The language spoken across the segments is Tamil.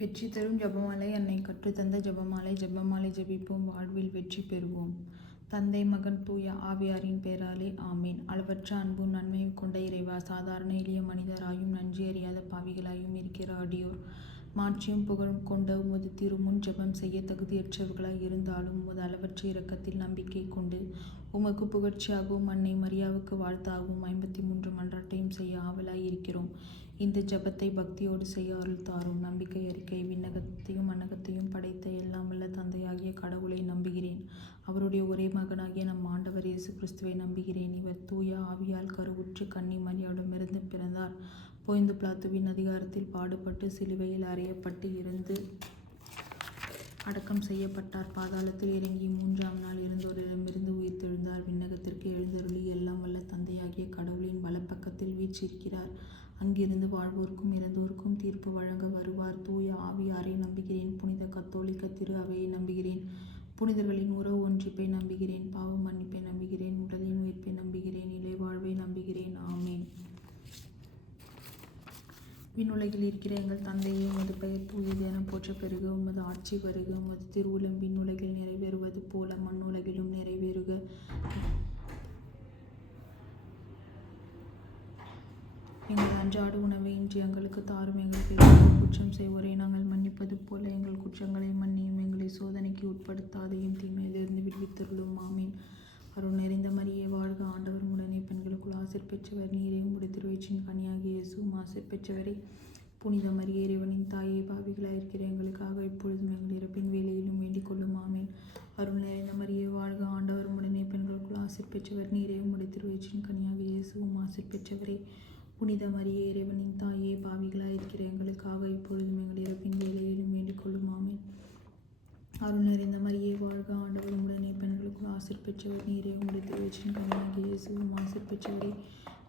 வெற்றி தரும் ஜெபமாலை. அன்னை கற்றுத்தந்த ஜெபமாலை. ஜெபமாலை ஜெபிப்போம், வாழ்வில் வெற்றி பெறுவோம். தந்தை, மகன், தூய ஆவியாரின் பெயராலே ஆமீன். அளவற்ற அன்பும் நன்மையும் கொண்ட இறைவா, சாதாரண எளிய மனிதராயும் நன்றி அறியாத பாவிகளாயும் இருக்கிற அடியோர் மாட்சியும் புகழும் கொண்ட உமது திருமுன் ஜெபம் செய்ய தகுதியற்றவர்களாய் இருந்தாலும் உமது அளவற்ற இரக்கத்தில் நம்பிக்கை கொண்டு உமக்கு புகழ்ச்சியாகவும் அன்னை மரியாவுக்கு வாழ்த்தாகவும் 53 மன்றாட்டையும் செய்ய ஆவலாய் இருக்கிறோம். இந்த ஜெபத்தை பக்தியோடு செய்ய அருள் தாரும். நம்பிக்கை அறிக்கை. விண்ணகத்தையும் மண்ணகத்தையும் படைத்த எல்லாம் வல்ல தந்தையாகிய கடவுளை நம்புகிறேன். அவருடைய ஒரே மகனாகிய நம் ஆண்டவர் இயேசு கிறிஸ்துவை நம்புகிறேன். இவர் தூய ஆவியால் கருவுற்று கன்னி மரியாவிடமிருந்து பிறந்தார். போய்ந்து பிலாத்துவின் அதிகாரத்தில் பாடுபட்டு சிலுவையில் அறையப்பட்டு இறந்து அடக்கம் செய்யப்பட்டார். பாதாளத்தில் இறங்கி 3ஆம் நாள் இறந்தோரிடமிருந்து உயிர்த்தெழுந்தார். விண்ணகத்திற்கு எழுந்தருளி எல்லாம் வல்ல தந்தையாகிய கடவுளின் வலப்பக்கத்தில் வீற்றிருக்கிறார். அங்கிருந்து வாழ்வோருக்கும் இறந்தோருக்கும் தீர்ப்பு வழங்க வருவார். தூய ஆவியாரை நம்புகிறேன். புனித கத்தோலிக்க திரு அவையை நம்புகிறேன். புனிதர்களின் உறவு ஒன்றிப்பை நம்புகிறேன். பாவ மன்னிப்பை நம்புகிறேன். உடலின் உயிர்ப்பை நம்புகிறேன். இலை வாழ்வை நம்புகிறேன். ஆமேன். விண்ணுலகில் இருக்கிற எங்கள் தந்தையே, உமது பெயர் தூயது என போற்ற பெருக. உமது ஆட்சி வருக. உமது திருவுளம் விண்ணுலகில் நிறைவேறுவது போல மண்ணுலகிலும் நிறைவேறுக. எங்கள் அன்றாட உணவை இன்று எங்களுக்கு தாரும். எங்களுக்கு குற்றம் செய்வோரை நாங்கள் மன்னிப்பது போல எங்கள் குற்றங்களை மன்னியும். எங்களை சோதனைக்கு உட்படுத்தாதையும் தீமையிலிருந்து விடுவித்தருளும். ஆமீன். அருள் நிறைந்த மரியே வாழ்க, ஆண்டவர் உடனே பெண்களுக்குள் ஆசீர் பெற்றவர் நீரே. உம்முடைய திருவயிற்றின் கனியாகிய இயேசுவும் ஆசீர் பெற்றவரே. புனித மரியே, இறைவனின் தாயே, பாவிகளாயிருக்கிற எங்களுக்காக இப்பொழுதும் எங்கள் இறப்பின் வேலையிலும் வேண்டிக் கொள்ளும். ஆமீன். அருள் நிறைந்த மரியே வாழ்க, ஆண்டவர் உடனே பெண்களுக்குள் ஆசீர் பெற்றவர் நீரே. உம்முடைய திருவயிற்றின் கனியாகிய இயேசுவும் ஆசீர் பெற்றவரே. புனித மரியே, இறைவனின் தாயே, பாவிகளாயிருக்கிற எங்களுக்காக இப்பொழுதும் எங்கள் இறப்பின் வேலையிலும் வேண்டிக் கொள்ளும். ஆமீன். அருள் நிறைந்த மரியே வாழ்க, ஆண்டவர் உடனே பெண்களுக்குள் ஆசீர் பெற்றவர் நீரே. உம்முடைய திருவயிற்றின் கனியாகிய இயேசுவும் ஆசீர் பெற்றவரே.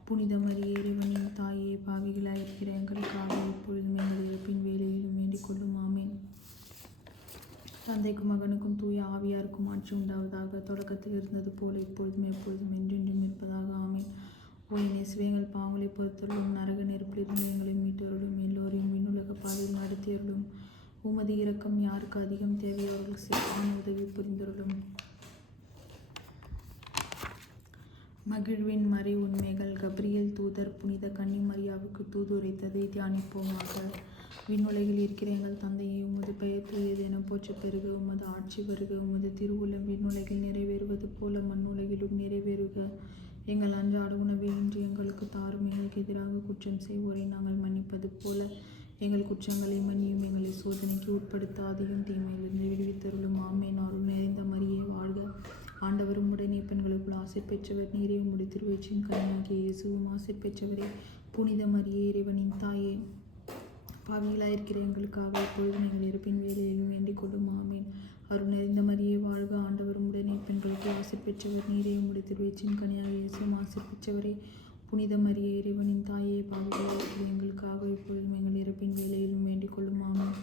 புனித மரியே, இறைவனின் தாயே, பாவிகளாயிருக்கிற எங்களுக்காக இப்பொழுதும் எங்கள் இறப்பின் வேலையிலும் வேண்டிக் கொள்ளும். ஆமீன். தந்தைக்கும் மகனுக்கும் தூய ஆவியாருக்கும் ஆட்சி உண்டாவதாக. தொடக்கத்தில் இருந்தது போல இப்பொழுதும் எப்பொழுதும் என்றென்றும் இருப்பதாக. ஆமீன். ஓய்நேசுவே, எங்கள் பாவங்களை பொறுத்தருளும். நரக நெருப்பிலிருந்து எங்களை மீட்டருளும். எல்லோரையும் விண்ணுலக பாதையில் நடத்தியருளும். உமது இரக்கம் யாருக்கு அதிகம் தேவையோ அவர்கள் சிறப்பான உதவி புரிந்தருளும். மகிழ்வின் மறை உண்மைகள். கப்ரியேல் தூதர் புனித கன்னி மரியாவுக்கு தூதுரைத்ததை தியானிப்போமாக. விண்ணுலகில் இருக்கிற எங்கள் தந்தையே, உமது பெயர் தூயது என போற்ற பெருக. உமது ஆட்சி வருக. உமது திருவுளம் விண்ணுலகில் நிறைவேறுவது போல மண்ணுலகிலும் நிறைவேறுக. எங்கள் அன்றாட உணவை இன்று எங்களுக்கு தாரும். எங்களுக்கு எதிராக குற்றம் செய்வோரை நாங்கள் மன்னிப்பது போல எங்கள் குற்றங்களை மன்னியும். எங்களை சோதனைக்கு உட்படுத்தாதையும் தீமையிலிருந்து விடுவித்தருளும். ஆமேன். அருள் நிறைந்த மரியே வாழ்க, ஆண்டவர் உம்முடனே பெண்களுக்குள் ஆசீர் பெற்றவர் நீரே. உம்முடைய திருவயிற்றின் கனியாகிய இயேசுவும் ஆசீர் பெற்றவரே. புனித மரியே, இறைவனின் தாயே, பாவிகளாயிருக்கிற எங்களுக்காக இப்பொழுதும் எங்கள் இறப்பின் வேலையிலும் வேண்டிக் கொள்ளும். ஆமீன். அருள் நிறைந்த மரியே வாழ்க, ஆண்டவர் உம்முடனே பெண்களுக்குள் ஆசீர் பெற்றவர் நீரே. உம்முடைய திருவயிற்றின் கனியாகிய இயேசுவும் ஆசீர் பெற்றவரே. புனித மரியே, இறைவனின் தாயே, பாவிகளாயிருக்கிற எங்களுக்காக இப்பொழுதும் எங்கள் இறப்பின் வேலையிலும் வேண்டிக் கொள்ளும். ஆமீன்.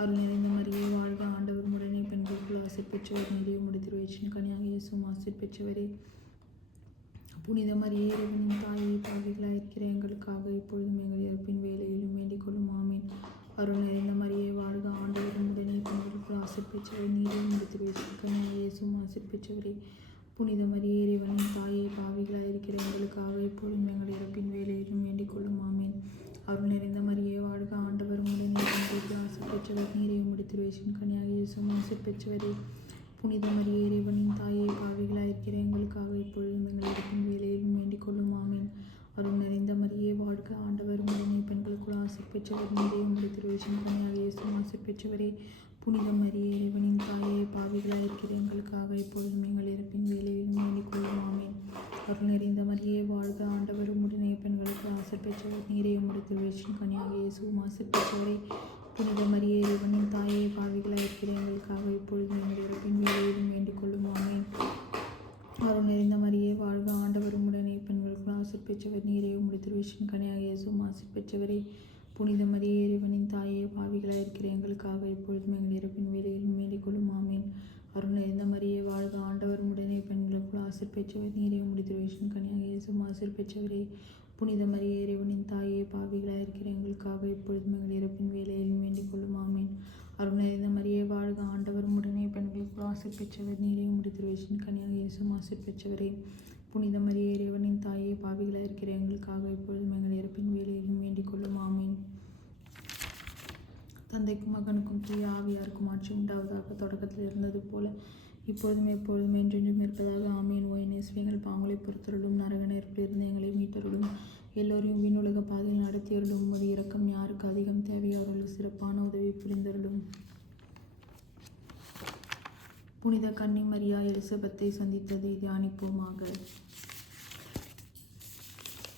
அருள் நிறைந்த மரியே வாழ்க, ஆண்டவர் உம்முடனே பெண்களுக்குள் ஆசீர் பெற்றவர் நீரே. உம்முடைய திருவயிற்றின் கனியாகிய இயேசுவும் ஆசீர் பெற்றவரே. புனித மரியே, இறைவனின் தாயே, பாவிகளாயிருக்கிற எங்களுக்காக இப்பொழுதும் எங்கள் இறப்பின் வேலையிலும் வேண்டிக் கொள்ளும். ஆமீன். அருள் நிறைந்த மரியே வாழ்க, ஆண்டவர் உம்முடனே பெண்களுக்குள் ஆசீர் பெற்றவர் நீரே. உம்முடைய திருவயிற்றின் கனியாகிய இயேசுவும் ஆசீர் பெற்றவரே. புனித மரியே, இறைவனின் தாயே, பாவிகளாயிருக்கிற எங்களுக்காக இப்பொழுதும் எங்கள் இறப்பின் வேலையிலும் வேண்டிக் கொள்ளும். ஆமீன். அருள் நிறைந்த மரியே வாழ்க, ஆண்டவர் உம்முடனே பெண்களுக்குள் ஆசீர் பெற்றவர் நீரே. உம்முடைய திருவயிற்றின் கனியாகிய இயேசுவும் ஆசீர் பெற்றவரே. புனித மரியே, இறைவனின் தாயே, பாவிகளாயிருக்கிற எங்களுக்காக இப்பொழுதும் எங்கள் இறப்பின் வேலையிலும் வேண்டிக் கொள்ளும். ஆமீன். அருள் நிறைந்த மரியே வாழ்க, ஆண்டவர் உம்முடனே பெண்களுக்குள் ஆசீர் பெற்றவர் நீரே. உம்முடைய திருவயிற்றின் கனியாகிய இயேசுவும் ஆசீர் பெற்றவரே. புனித மரியே, இறைவனின் தாயே, பாவிகளாயிருக்கிற எங்களுக்காக இப்பொழுதும் எங்கள் இறப்பின் வேலையிலும் வேண்டிக் கொள்ளும். ஆமீன். அருள் நிறைந்த மரியே வாழ்க, ஆண்டவர் உம்முடனே பெண்களுக்குள் ஆசீர் பெற்றவர் நீரே. உம்முடைய திருவயிற்றின் கனியாகிய இயேசுவும் ஆசீர் பெற்றவரே. புனித மரியே, இறைவனின் தாயே, பாவிகளாயிருக்கிற எங்களுக்காக இப்பொழுதும் எங்கள் இறப்பின் வேலையிலும் வேண்டிக் கொள்ளும். ஆமீன். அருள் நிறைந்த மரியே வாழ்க, ஆண்டவர் உம்முடனே பெண்களுக்குள் ஆசீர் பெற்றவர் நீரே. உம்முடைய திருவயிற்றின் கனியாகிய இயேசுவும் ஆசீர் பெற்றவரே. புனித மரியே, இறைவனின் தாயே, பாவிகளாயிருக்கிற எங்களுக்காக இப்பொழுதும் எங்கள் இறப்பின் வேலையிலும் வேண்டிக் கொள்ளும். ஆமீன். அருள் நிறைந்த மரியே வாழ்க, ஆண்டவர் உம்முடனே பெண்களுக்குள் ஆசீர் பெற்றவர் நீரே. உம்முடைய திருவயிற்றின் கனியாகிய இயேசுவும் ஆசீர் பெற்றவரே. புனித மரியே, இறைவனின் தாயே, பாவிகளாயிருக்கிற எங்களுக்காக இப்பொழுதும் எங்கள் இறப்பின் வேலையிலும் வேண்டிக் கொள்ளும். ஆமீன். ஆசீர் பெற்றவர் நீரே, உம்முடைய திருவயிற்றின் கனியாக இயேசுவும் ஆசீர் பெற்றவரே. புனித மரியே, இறைவனின் தாயே, பாவிகளாய் இருக்கிற எங்களுக்காக இப்பொழுதும் எங்கள் இறப்பின் வேளையிலும் வேண்டிக் கொள்ளும். ஆமீன். தந்தைக்கும் மகனுக்கும் தூய ஆவியாருக்கும் ஆட்சி உண்டாவதாக. தொடக்கத்தில் இருந்தது போல இப்பொழுதும் எப்பொழுதும் என்றென்றும் இருப்பதாக. ஆமீன். ஓ என் இயேசுவே, எங்கள் பாவங்களை பொறுத்தருளும், நரக நெருப்பிலிருந்து எங்களை மீட்டருளும், எல்லோரையும் விண்ணுலக பாதையில் நடத்தியருளும். உமது இரக்கம் யாருக்கு அதிகம் தேவையோ அவர்களுக்கு சிறப்பான உதவி புரிந்தருளும். புனித கன்னி மரியா எலிசபெத்தை சந்தித்ததை தியானிப்போமாக.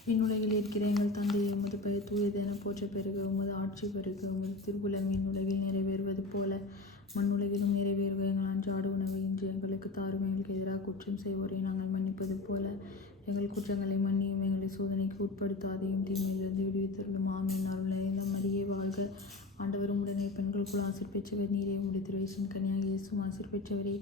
விண்ணுலகில் இருக்கிற எங்கள் தந்தையை, உமது பெயர் தூயதென போற்ற பெருக, உமது ஆட்சி வருக, உமது திருவுளம் விண்ணுலகில் நிறைவேறுவது போல மண்ணுலகிலும் நிறைவேறுக. எங்கள் அன்றாட உணவை இன்று எங்களுக்கு தாரும். எங்களுக்கு எதிராக குற்றம் செய்வோரை நாங்கள் மன்னிப்பது போல எங்கள் குற்றங்களை மன்னியும். எங்களை சோதனைக்கு உட்படுத்தாதையும் தீமையிலிருந்து விடுவித்தருளும். ஆமீன். அருள் நிறைந்த மரியே வாழ்க, ஆண்டவர் உம்முடனே, பெண்களுக்குள் ஆசீர் பெற்றவர் நீரே, உம்முடைய திருவயிற்றின் கனியாக இயேசுவும் ஆசீர் பெற்றவரே.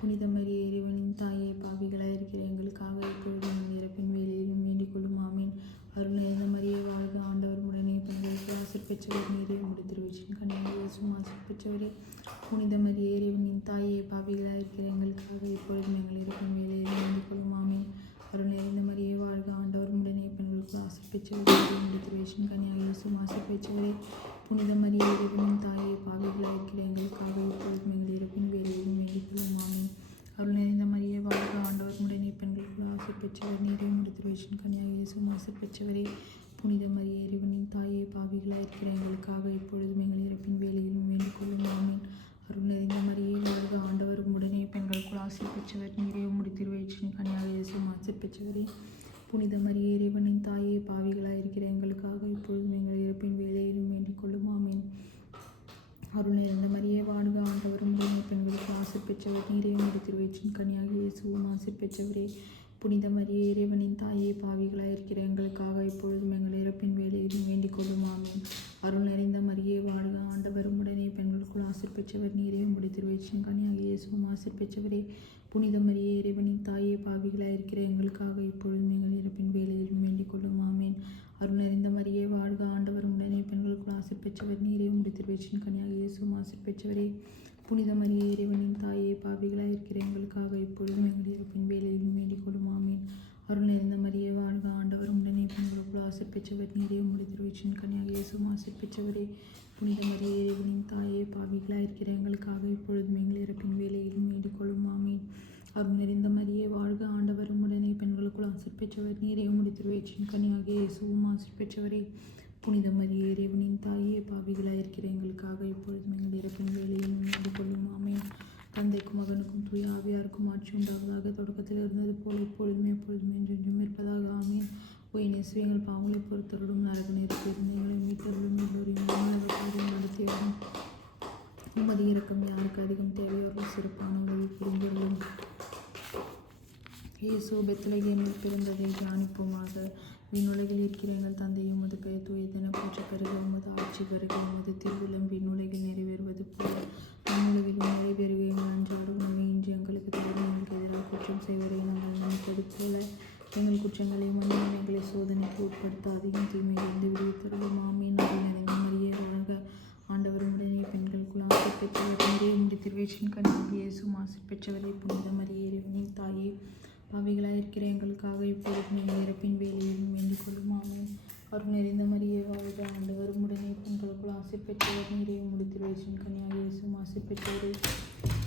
புனித மரியே, இறைவனின் தாயே, பாவிகளாய் இருக்கிற எங்களுக்காக இப்பொழுது எங்கள் இறப்பின் வேளையிலும் வேண்டிக் கொள்ளும். ஆமீன். அருள் நிறைந்த மரியே வாழ்க, ஆண்டவர் உம்முடனே, பெண்களுக்குள் ஆசீர் பெற்றவர் நீரே, உம்முடைய திருவயிற்றின் கனியாக இயேசுவும் ஆசீர் பெற்றவரே. புனித மரியே, இறைவனின் தாயே, பாவிகளாய் இருக்கிற எங்களுக்காக இப்பொழுதும் எங்கள் இறப்பின் வேளையிலும் வேண்டிக் கொள்ளும். ஆமீன். அருள் நிறைந்த மரியே வாழ்க, ஆண்டவர் உம்முடனே, பெண்களுக்குள் ஆசீர் பெற்றவர் நீரே, உம்முடைய திருவயிற்றின் கனியாக இயேசுவும் ஆசீர் பெற்றவரே. புனித மரியே, இறைவனின் தாயே, பாவிகளாய் இருக்கிற எங்களுக்காக இப்பொழுதும் எங்கள் இறப்பின் வேளையிலும் வேண்டிக் கொள்ளும். ஆமீன். அருள் நிறைந்த மரியே வாழ்க, ஆண்டவர் உம்முடனே, பெண்களுக்குள் ஆசீர் பெற்றவர் நீரே, உம்முடைய திருவயிற்றின் கனியாக இயேசுவும் ஆசீர் பெற்றவரே. புனித மரியே, இறைவனின் தாயே, பாவிகளாய் இருக்கிற எங்களுக்காக இப்பொழுதும் எங்கள் இறப்பின் வேளையிலும் வேண்டிக் கொள்ளும். ஆமீன். அருள் நிறைந்த மரியே வாழ்க, ஆண்டவர் உம்முடனே, பெண்களுக்குள் ஆசீர் பெற்றவர் நீரே, உம்முடைய திருவயிற்றின் கனியாக இயேசுவும் ஆசீர் பெற்றவரே. புனித மரியே, இறைவனின் தாயே, பாவிகளாய் இருக்கிற எங்களுக்காக இப்பொழுதும் எங்கள் இறப்பின் வேளையிலும் வேண்டிக் கொள்ளும். ஆமீன். அருள் நிறைந்த மரியே வாழ்க, ஆண்டவர் உம்முடனே, பெண்களுக்குள் ஆசீர் பெற்றவர் நீரே, உம்முடைய திருவயிற்றின் கனியாக இயேசுவும் ஆசீர் பெற்றவரே. புனித மரியே, இறைவனின் தாயே, பாவிகளாய் இருக்கிற எங்களுக்காக இப்பொழுதும் எங்கள் இறப்பின் வேளையிலும் வேண்டிக் கொள்ளும். ஆமீன். அருள் நிறைந்த மரியே வாழ்க, ஆண்டவர் உம்முடனே, பெண்களுக்குள் ஆசீர் பெற்றவர் நீரே, உம்முடைய திருவயிற்றின் கனியாக இயேசுவும் ஆசீர் பெற்றவரே. புனித மரியே, இறைவனின் தாயே, பாவிகளாய் இருக்கிற எங்களுக்காக இப்பொழுதும் எங்கள் இறப்பின் வேளையிலும் வேண்டிக் கொள்ளும். ஆமீன். அருள் நிறைந்த மரியே வாழ்க, ஆண்டவர் உம்முடனே, பெண்களுக்குள் ஆசீர் பெற்றவர் நீரே, உம்முடைய திருவயிற்றின் கனியாக இயேசுவும் ஆசீர் பெற்றவரே. புனித மரியே, இறைவனின் தாயே, பாவிகளாய் இருக்கிற எங்களுக்காக இப்பொழுதும் எங்கள் இறப்பின் வேளையிலும் வேண்டிக் கொள்ளும். ஆமீன். அருள் நிறைந்த மரியே வாழ்க, ஆண்டவர் உம்முடனே, பெண்களுக்குள் ஆசீர் பெற்றவர் நீரே, உம்முடைய திருவயிற்றின் கனியாக இயேசுவும் ஆசீர் பெற்றவரே. புனித மரியே, இறைவனின் தாயே, பாவிகளாய் இருக்கிற எங்களுக்காக இப்பொழுதும் எங்கள் இறப்பின் வேளையிலும் வேண்டிக் கொள்ளும். ஆமீன். அருள் நிறைந்த மரியே வாழ்க, ஆண்டவர் உம்முடனே, பெண்களுக்குள் ஆசீர் பெற்றவர் நீரே, உம்முடைய திருவயிற்றின் கனியாக இயேசுவும் ஆசீர் பெற்றவரே. புனித மரியே, இறைவனின் தாயே, பாவிகளாய் இருக்கிற எங்களுக்காக இப்பொழுதும் எங்கள் இறப்பின் வேளையிலும் வேண்டிக் கொள்ளும். ஆமீன். தந்தைக்கும் மகனுக்கும் தூய ஆவியாருக்கும் ஆட்சி உண்டாவதாக. தொடக்கத்தில் இருந்தது போல இப்பொழுதும் எப்பொழுதும் என்றென்றும் இருப்பதாக. ஆமீன். ஓ என் இயேசுவே, எங்கள் பாவங்களை பொறுத்தருளும், நரக நெருப்பிலிருந்து எங்களை மீட்டருளும், எல்லோரையும் விண்ணுலக பாதையில் நடத்தியருளும். உமது இரக்கம் யாருக்கு அதிகம் தேவையோ அவர்கள் சிறப்பான உதவி புரிந்தருளும். இயேசு பெத்லகேமில் பிறந்ததை தியானிப்போமாக. விண்ணுலகில் இருக்கிற எங்கள் தந்தையை, உமது பெயர் தூயதென போற்ற பெருக, உமது ஆட்சி வருக, உமது திருவுளம் விண்ணுலகில் நிறைவேறுவது போல மண்ணுலகிலும் நிறைவேறுக. எங்கள் அன்றாட உணவை இன்று எங்களுக்கு தாரும். எங்களுக்கு எதிராக குற்றம் செய்வரை நாங்கள் மன்னிப்பது போல எங்கள் குற்றங்களை மன்னியும். எங்களை சோதனைக்கு உட்படுத்தாதையும் தீமையிலிருந்து விடுவித்தருளும். ஆமீன். அருள் நிறைந்த மரியே வாழ்க, ஆண்டவர் உம்முடனே, பெண்களுக்குள் ஆசீர் பெற்றவர் நீரே, உம்முடைய திருவயிற்றின் கனியாக இயேசுவும் ஆசீர் பெற்றவரே. புனித மரியே, இறைவனின் தாயே, பாவிகளாய் இருக்கிற எங்களுக்காக இப்பொழுதும் எங்கள் இறப்பின் வேளையிலும் வேண்டிக் கொள்ளும். ஆமீன். அருள் நிறைந்த மரியே வாழ்க, ஆண்டவர் உம்முடனே, பெண்களுக்குள் ஆசீர் பெற்றவர் நீரே, உம்முடைய திருவயிற்றின் கனியாக இயேசுவும் ஆசீர் பெற்றவரே.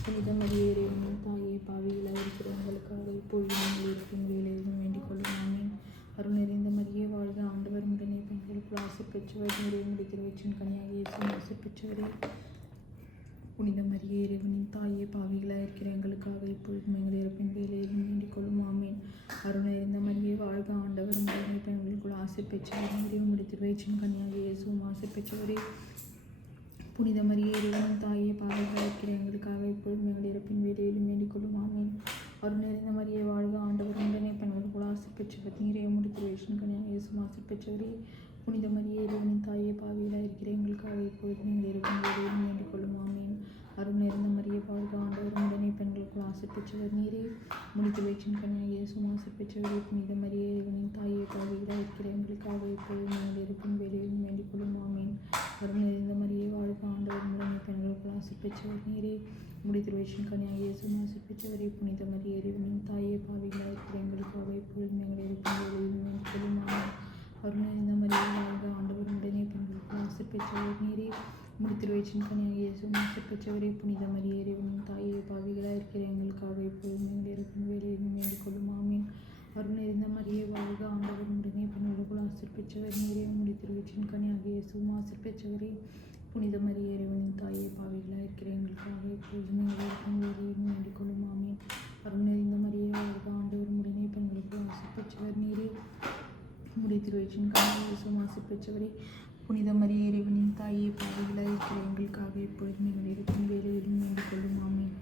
புனித மரியே, இறைவனின் தாயே, பாவிகளாய் இருக்கிற எங்களுக்காக இப்பொழுதும் எங்கள் இறப்பின் வேளையிலும் வேண்டிக் கொள்ளும். ஆமீன். அருள் நிறைந்த மரியே வாழ்க, ஆண்டவர் உம்முடனே, பெண்களுக்குள் ஆசீர் பெற்றவர் நீரே, உம்முடைய திருவயிற்றின் கனியாக இயேசுவும் ஆசீர் பெற்றவரே. புனித மரியே, இறைவனின் தாயே, பாவிகளாய் இருக்கிற எங்களுக்காக இப்பொழுதும் எங்கள் இறப்பின் வேளையிலும் வேண்டிக் கொள்ளும். ஆமீன். அருள் நிறைந்த மரியே வாழ்க, ஆண்டவர் உம்முடனே, பெண்களுக்குள் ஆசீர் பெற்றவர் நீரே, உம்முடைய திருவயிற்றின் கனியாக இயேசுவும் ஆசீர் பெற்றவரே. புனித மரியே, இறைவனின் தாயே, பாவிகளாய் இருக்கிற எங்களுக்காக இப்பொழுதும் எங்கள் இறப்பின் வேளையிலும் வேண்டிக் கொள்ளும். ஆமீன். அருள் நிறைந்த மரியே வாழ்க, ஆண்டவர் உம்முடனே, பெண்களுக்குள் ஆசீர் பெற்றவர் நீரே, உம்முடைய திருவயிற்றின் கனியாக இயேசுவும் ஆசீர் பெற்றவரே. புனித மரியே, இறைவனின் தாயே, பாவிகளாய் இருக்கிற எங்களுக்காக இப்பொழுதும் எங்கள் இறப்பின் வேளையிலும் வேண்டிக் கொள்ளும். ஆமீன். அருள் நிறைந்த மரியே வாழ்க, ஆண்டவர் உம்முடனே, பெண்களுக்குள் ஆசீர் பெற்றவர் நீரே, உம்முடைய திருவயிற்றின் கனியாக இயேசுவும் ஆசீர் பெற்றவரே. புனித மரியே, இறைவனின் தாயே, பாவிகளாய் இருக்கிற எங்களுக்காக இப்பொழுதும் எங்கள் இறப்பின் வேளையிலும் வேண்டிக் கொள்ளும். ஆமீன். அருள் நிறைந்த மரியே வாழ்க, ஆண்டவர் உம்முடனே, பெண்களுக்குள் ஆசீர் பெற்றவர் நீரே. உம்முடைய திருவயிற்றின் கனியாகிய இயேசுவும் ஆசீர் பெற்றவரே. புனித மரியே இறைவனின் தாயே, பாவிகளாய் இருக்கிற எங்களுக்காக இப்பொழுதும் எங்கள் இறப்பின் வேளையிலும் வேண்டிக் கொள்ளும். ஆமென். அருள் நிறைந்த மரியே வாழ்க, ஆண்டவர் உடனே பெண்களுக்குள் ஆசீர் பெற்றவர் நீரே. உம்முடைய திருவயிற்றின் கனியாகிய இயேசுவும் ஆசீர் பெற்றவரே. புனித மரியே இறைவனின் தாயே, பாவிகளாய் இருக்கிற எங்களுக்காக இப்பொழுதும் எங்கள் இறப்பின் வேளையிலும் வேண்டிக் கொள்ளும். ஆமென். அருள் நிறைந்த மரியே வாழ்க, ஆண்டவர் உடனே பெண்களுக்குள் ஆசீர் பெற்றவர் நீரே. உம்முடைய திருவயிற்றின் கனியாகிய இயேசுவும் ஆசீர் பெற்றவரே. புனித மரியே இறைவனின் தாயே, பாவிகளாய் இருக்கிற எங்களுக்காக இப்பொழுதும் எங்கள் இறப்பின் வேளையிலும் வேண்டிக் கொள்ளும். ஆமென். அருள் நிறைந்த மரியே வாழ்க, ஆண்டவர் உடனே பெண்களுக்குள் ஆசீர் பெற்றவர் நீரே. உம்முடைய திருவயிற்றின் கனியாகிய இயேசுவும் ஆசீர் பெற்றவரே. புனித மரியே இறைவனின் தாயே, பாவிகளாய் இருக்கிற எங்களுக்காக இப்பொழுதும் எங்கள் இறப்பின் வேளையிலும் வேண்டிக் கொள்ளும். ஆமென்.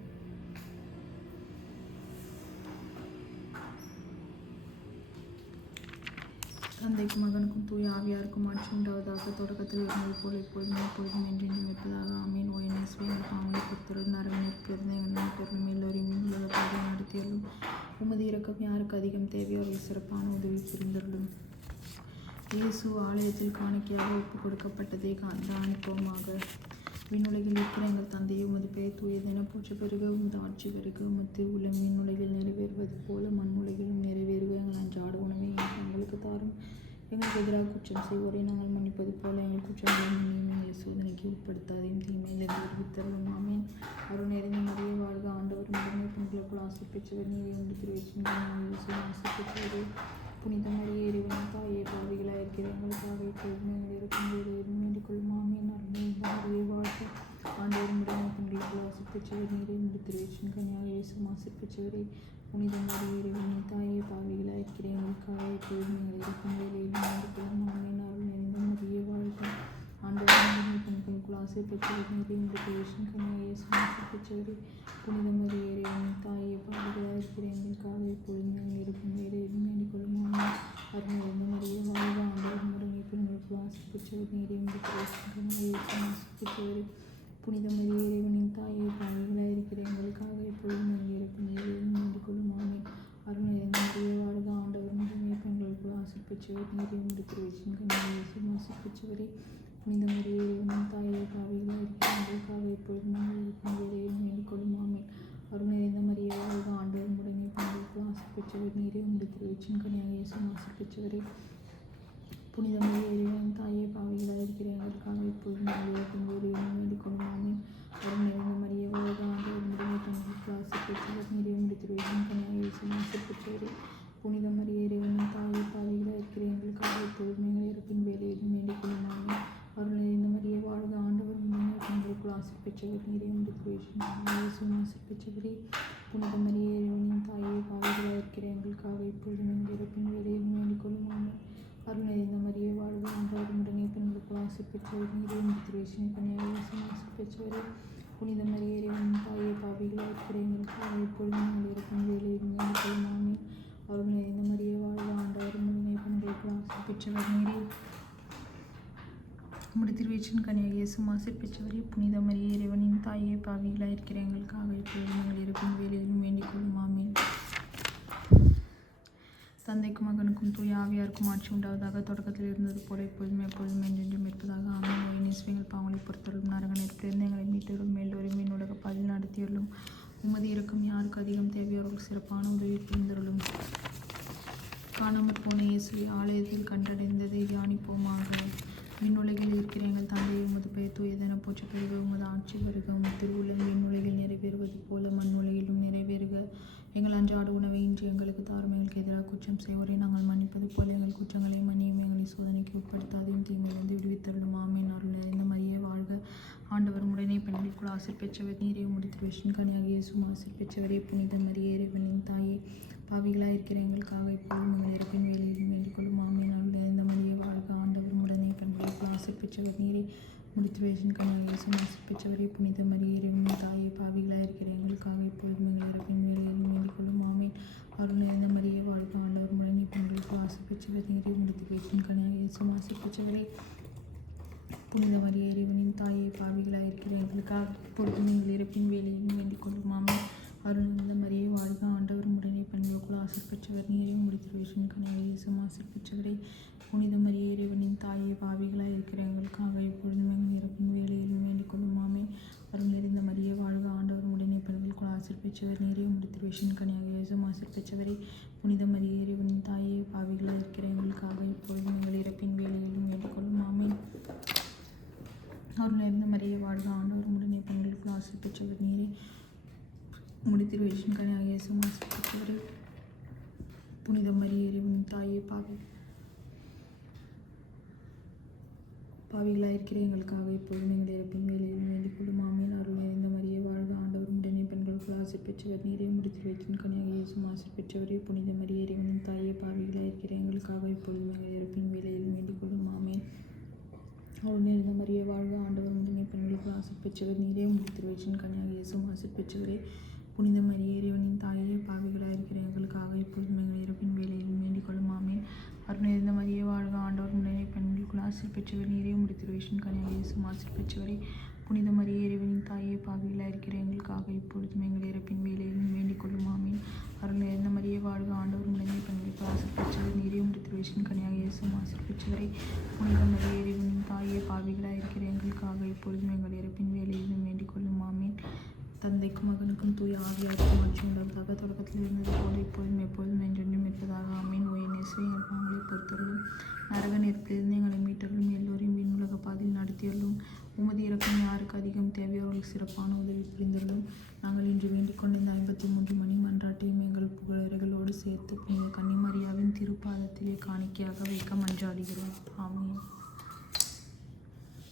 தந்தைக்கும் மகனுக்கும் தூய ஆவியாருக்கும் ஆட்சி உண்டாவதாக. தொடக்கத்தில் இருந்தது போல இப்பொழுதும் எப்பொழுதும் என்றென்றும் இருப்பதாக. ஆமீன். ஓ இயேசுவே, எங்கள் பாவங்களை பொறுத்தருளும். நரகநெருப்பிலிருந்து எங்களை மீட்டருளும். எல்லோரையும் உலக பாதை நடத்தியருளும். உமது இரக்கம் யாருக்கு அதிகம் தேவையோ அவர்கள் சிறப்பான உதவி புரிந்தருளும். இயேசு ஆலயத்தில் காணிக்கையாக ஒப்புக் கொடுக்கப்பட்டதை தியானிப்போமாக. விண்ணுலகில் இருக்கிற எங்கள் தந்தையை, உமது பெயர் தூயதென போற்ற பெருக, உமது ஆட்சி வருக. உமது திருவுளம் விண்ணுலகில் நிறைவேறுவது போல மண்ணுலகிலும் நிறைவேறுக. எங்கள் அன்றாட உணவை இன்று எங்களுக்கு தாரும். எங்களுக்கு எதிராக குற்றம் செய்வோரை நாங்கள் மன்னிப்பது போல எங்கள் குற்றங்களை மன்னியும். எங்களை சோதனைக்கு உட்படுத்தாதையும் தீமையிலிருந்து விடுவித்தருளும். ஆமென். அருள் நிறைந்த மரியே வாழ்க, ஆண்டவர் உடனே பெண்களுக்குள் ஆசீர் பெற்றவர் நீரே. உம்முடைய திருவயிற்றின் கனியாகிய இயேசுவும் ஆசீர் பெற்றவரே. புனித மரியே இறைவனின் தாயே, பாவிகளாய் இருக்கிற எங்களுக்காக இப்பொழுதும் எங்கள் இறப்பின் வேளையிலும் வேண்டிக் கொள்ளும். ஆமென். அருள் நிறைந்த மரியே வாழ்க, ஆண்டவர் உடனே பெண்களுக்குள் ஆசீர் பெற்றவர் நீரே. உம்முடைய திருவயிற்றின் கனியாகிய இயேசுவும் ஆசீர் பெற்றவரே. புனித மரியே இறைவனின் தாயே, பாவிகளாய் இருக்கிற எங்களுக்காக இப்பொழுதும் எங்கள் இறப்பின் வேளையிலும் வேண்டிக் கொள்ளும். ஆமென். அருள் நிறைந்த மரியே வாழ்க, ஆண்டவர் உடனே பெண்களுக்குள் ஆசீர் பெற்றவர் நீரே. உம்முடைய திருவயிற்றின் கனியாகிய இயேசுவும் ஆசீர் பெற்றவரே. புனித மரியே இறைவனின் தாயே, பாவிகளாய் இருக்கிற எங்களுக்காக இப்பொழுதும் எங்கள் இறப்பின் வேளையிலும் வேண்டிக் கொள்ளும். ஆமென். அருள் நிறைந்த மரியே வாழ்க, ஆண்டவர் உடனே பெண்களுக்குள் ஆசீர் பெற்றவர் நீரே. உம்முடைய திருவயிற்றின் கனியாகிய இயேசுவும் ஆசீர் பெற்றவரே. புனித மரியே இறைவனின் தாயே, பாவிகளாய் இருக்கிற எங்களுக்காக இப்பொழுதும் எங்கள் இறப்பின் வேளையிலும் வேண்டிக் கொள்ளும். ஆமென். அருள் நிறைந்த மரியே வாழ்க, ஆண்டவர் உடனே பெண்களுக்குள் ஆசீர் பெற்றவர் நீரே. உம்முடைய திருவயிற்றின் கனியாகிய இயேசுவும் ஆசீர் பெற்றவரே. புனித மரியே இறைவனின் தாயே, பாவிகளாய் இருக்கிற எங்களுக்காக இப்பொழுதும் எங்கள் இறப்பின் வேளையிலும் வேண்டிக் கொள்ளும். ஆமென். அருள் நிறைந்த மரியே வாழ்க, ஆண்டவர் உடனே பெண்களுக்குள் ஆசீர் பெற்றவர் நீரே. உம்முடைய திருவயிற்றின் கனியாகிய இயேசுவும் ஆசீர் பெற்றவரே. புனித மரியே இறைவனின் தாயே, பாவிகளாய் இருக்கிற எங்களுக்காக இப்பொழுதும் எங்கள் இறப்பின் வேளையிலும் வேண்டிக் கொள்ளும். ஆமென். அருள் நிறைந்த மரியே வாழ்க, ஆண்டவர் உடனே பெண்களுக்குள் ஆசீர் பெற்றவர் நீரே. உம்முடைய திருவயிற்றின் கனியாகிய இயேசுவும் ஆசீர் பெற்றவரே. புனித மரியே இறைவனின் தாயே, பாவிகளாய் இருக்கிற எங்களுக்காக இப்பொழுதும் எங்கள் இறப்பின் வேளையிலும் வேண்டிக் கொள்ளும். ஆமென். அருள் நிறைந்த மரியே வாழ்க, ஆண்டவர் உடனே பெண்களுக்குள் ஆசீர் பெற்றவர் நீரே. உம்முடைய திருவயிற்றின் கனியாகிய இயேசுவும் ஆசீர் பெற்றவரே. புனித மரியே இறைவனின் தாயே, பாவிகளாய் இருக்கிற எங்களுக்காக இப்பொழுதும் எங்கள் இறப்பின் வேளையிலும் வேண்டிக் கொள்ளும். ஆமென். அருள் நிறைந்த மரியே வாழ்க, ஆண்டவர் உடனே பெண்களுக்குள் ஆசீர் பெற்றவர் நீரே. உம்முடைய திருவயிற்றின் கனியாகிய இயேசுவும் ஆசீர் பெற்றவரே. புனித மரியே இறைவனின் தாயே, பாவிகளாய் இருக்கிற எங்களுக்காக இப்பொழுதும் எங்கள் இறப்பின் வேளையிலும் வேண்டிக் கொள்ளும். ஆமென். அருள் நிறைந்த மரியே வாழ்க, ஆண்டவர் உடனே பெண்களுக்குள் ஆசீர் பெற்றவர் நீரே. உம்முடைய திருவயிற்றின் கனியாகிய இயேசுவும் ஆசீர் பெற்றவரே. புனித மரியே இறைவனின் தாயே, பாவிகளாய் இருக்கிற எங்களுக்காக இப்பொழுதும் எங்கள் இறப்பின் வேளையிலும் வேண்டிக் கொள்ளும். ஆமென். தந்தைக்கும் மகனுக்கும் தூய ஆவியாருக்கும் ஆட்சி உண்டாவதாக. தொடக்கத்தில் இருந்தது போல இப்பொழுதும் எப்பொழுதும் என்றென்றும் இருப்பதாக. ஆமென். ஓ இயேசுவே, எங்கள் பாவங்களை பொறுத்தருளும். நரகநெருப்பிலிருந்து எங்களை மீட்டருளும். எல்லோரையும் விண்ணுலக பாதையில் நடத்தியருளும். உமது இரக்கம் யாருக்கு அதிகம் தேவையோ அவர்கள் சிறப்பான உதவி புரிந்தருளும். காணாமற் போன இயேசுவை ஆலயத்தில் கண்டடைந்ததை தியானிப்போமாக. விண்ணுலகில் இருக்கிற எங்கள் தந்தையை, உமது பெயர் தூயதென போற்ற பெருக. உமது ஆட்சி வருக. உமது திருவுளம் விண்ணுலகில் நிறைவேறுவது போல மண்ணுலகிலும் நிறைவேறுக. எங்கள் அன்றாட உணவை இன்று எங்களுக்கு தாரும். எங்களுக்கு எதிராக குற்றம் செய்வோரை நாங்கள் மன்னிப்பது போல எங்கள் குற்றங்களை மன்னியும். எங்களை சோதனைக்கு உட்படுத்தாதையும் தீமையிலிருந்து விடுவித்தருளும். ஆமென். அருள் நிறைந்த மரியே வாழ்க, ஆண்டவர் உடனே பெண்களுக்குள் ஆசீர் பெற்றவர் நீரே. உம்முடைய திருவயிற்றின் கனியாகிய இயேசுவும் ஆசீர் பெற்றவரே. புனித மரியே இறைவனின் தாயே, பாவிகளாய் இருக்கிற எங்களுக்காக இப்பொழுதும் எங்கள் இறப்பின் வேளையிலும் வேண்டிக் கொள்ளும். ஆமென். அருள் நிறைந்த மரியே வாழ்க, ஆண்டவர் உடனே பெண்களுக்குள் ஆசீர் பெற்றவர் நீரே. உம்முடைய திருவயிற்றின் கனியாகிய இயேசுவும் ஆசீர் பெற்றவரே. புனித மரியே இறைவனின் தாயே, பாவிகளாய் இருக்கிற எங்களுக்காக இப்பொழுதும் எங்கள் இறப்பின் வேளையிலும் வேண்டிக் கொள்ளும். ஆமென். அருள் நிறைந்த மரியே வாழ்க, ஆண்டவர் உடனே பெண்களுக்குள் ஆசீர் பெற்றவர் நீரே. உம்முடைய திருவயிற்றின் கனியாகிய இயேசுவும் ஆசீர் பெற்றவரே. புனித மரியே இறைவனின் தாயே, பாவிகளாய் இருக்கிற எங்களுக்காக இப்பொழுதும் எங்கள் இறப்பின் வேளையிலும் வேண்டிக் கொள்ளும். ஆமென். அருள் நிறைந்த மரியே வாழ்க, ஆண்டவர் உடனே பெண்களுக்குள் ஆசீர் பெற்றவர் நீரே. உம்முடைய திருவயிற்றின் கனியாகிய இயேசுவும் ஆசீர் பெற்றவரே. புனித மரியே இறைவனின் தாயே, பாவிகளாய் இருக்கிற எங்களுக்காக இப்பொழுதும் எங்கள் இறப்பின் வேளையிலும் வேண்டிக் கொள்ளும். ஆமென். பெற்றவர் நீரே, உம்முடைய திருவயிற்றின் கனியாகிய இயேசுவும் ஆசீர் பெற்றவரே. புனித மரியே, இறைவனின் தாயே, பாவிகளாய் இருக்கிற எங்களுக்காக இப்பொழுதும் எங்கள் இறப்பின் வேளையிலும் வேண்டிக் கொள்ளும். ஆமென். அருள் நிறைந்த மரியே, வாழ்க, ஆண்டவர் உம்முடனே, பெண்களுக்குள் ஆசீர் பெற்றவர் நீரே, உம்முடைய திருவயிற்றின் கனியாகிய இயேசுவும் ஆசீர் பெற்றவரே. புனித மரியே, இறைவனின் தாயே, பாவிகளாய் இருக்கிற எங்களுக்காக இப்பொழுதும் எங்கள் இறப்பின் வேளையிலும் வேண்டிக் கொள்ளும். ஆமென். அருள் நிறைந்த மரியே, வாழ்க, ஆண்டவர் உம்முடனே, பெண்களுக்குள் ஆசீர் பெற்றவர் நீரே, உம்முடைய திருவயிற்றின் கனியாகிய இயேசுவும் ஆசீர் பெற்றவரே. புனித மரியே, இறைவனின் தாயே, பாவிகளாய் இருக்கிற எங்களுக்காக இப்பொழுதும் எங்கள் இறப்பின் வேளையிலும் வேண்டிக் கொள்ளும். ஆமென். அருள் நிறைந்த மரியே, வாழ்க, ஆண்டவர் உம்முடனே, பெண்களுக்குள் ஆசீர் பெற்றவர் நீரே, உம்முடைய திருவயிற்றின் கனியாகிய இயேசுவும் ஆசீர் பெற்றவரே. புனித மரியே, இறைவனின் தாயே, பாவிகளாய் இருக்கிற எங்களுக்காக இப்பொழுதும் எங்கள் இறப்பின் வேளையிலும் வேண்டிக் கொள்ளும். ஆமென். அருள் நிறைந்த மரியே, வாழ்க, ஆண்டவர் உம்முடனே, பெண்களுக்குள் ஆசீர் பெற்றவர் நீரே, உம்முடைய திருவயிற்றின் கனியாகிய இயேசுவும் ஆசீர் பெற்றவரே. புனித மரியே, இறைவனின் தாயே, பாவிகளாய் இருக்கிற எங்களுக்காக இப்பொழுதும் எங்கள் இறப்பின் வேளையிலும் வேண்டிக் கொள்ளும். ஆமென். அருள் நிறைந்த மரியே, வாழ்க, ஆண்டவர் உம்முடனே, பெண்களுக்குள் ஆசீர் பெற்றவர் நீரே, உம்முடைய திருவயிற்றின் கனியாகிய இயேசுவும் ஆசீர் பெற்றவரே. புனித மரியே, இறைவனின் தாயே, பாவிகளாய் இருக்கிற எங்களுக்காக இப்பொழுதும் எங்கள் இறப்பின் வேளையிலும் வேண்டிக் கொள்ளும். ஆமென். தந்தைக்கும் மகனுக்கும் தூய ஆவியாருக்கும் ஆட்சி உண்டாவதாக. தொடக்கத்தில் இருந்தது போல இப்பொழுதும் எப்பொழுதும் என்றென்றும் இருப்பதாக. ஆமென். ஓ என் இயேசுவே, எங்கள் பாவங்களை பொறுத்தருளும், நரக நெருப்பிலிருந்து எங்களை மீட்டருளும், எல்லோரையும் விண்ணுலக பாதையில் நடத்தியருளும். உமது இரக்கம் யாருக்கு அதிகம் தேவையோ அவர்களுக்கு சிறப்பான உதவி புரிந்தருளும். நாங்கள் இன்று வேண்டிக் கொண்ட இந்த 53 மணி மன்றாட்டையும் எங்கள் புகழறைகளோடு சேர்த்து புனித கன்னிமரியாவின் திருப்பாதத்திலே காணிக்கையாக வைக்க மன்றாடுகிறோம். ஆமென்.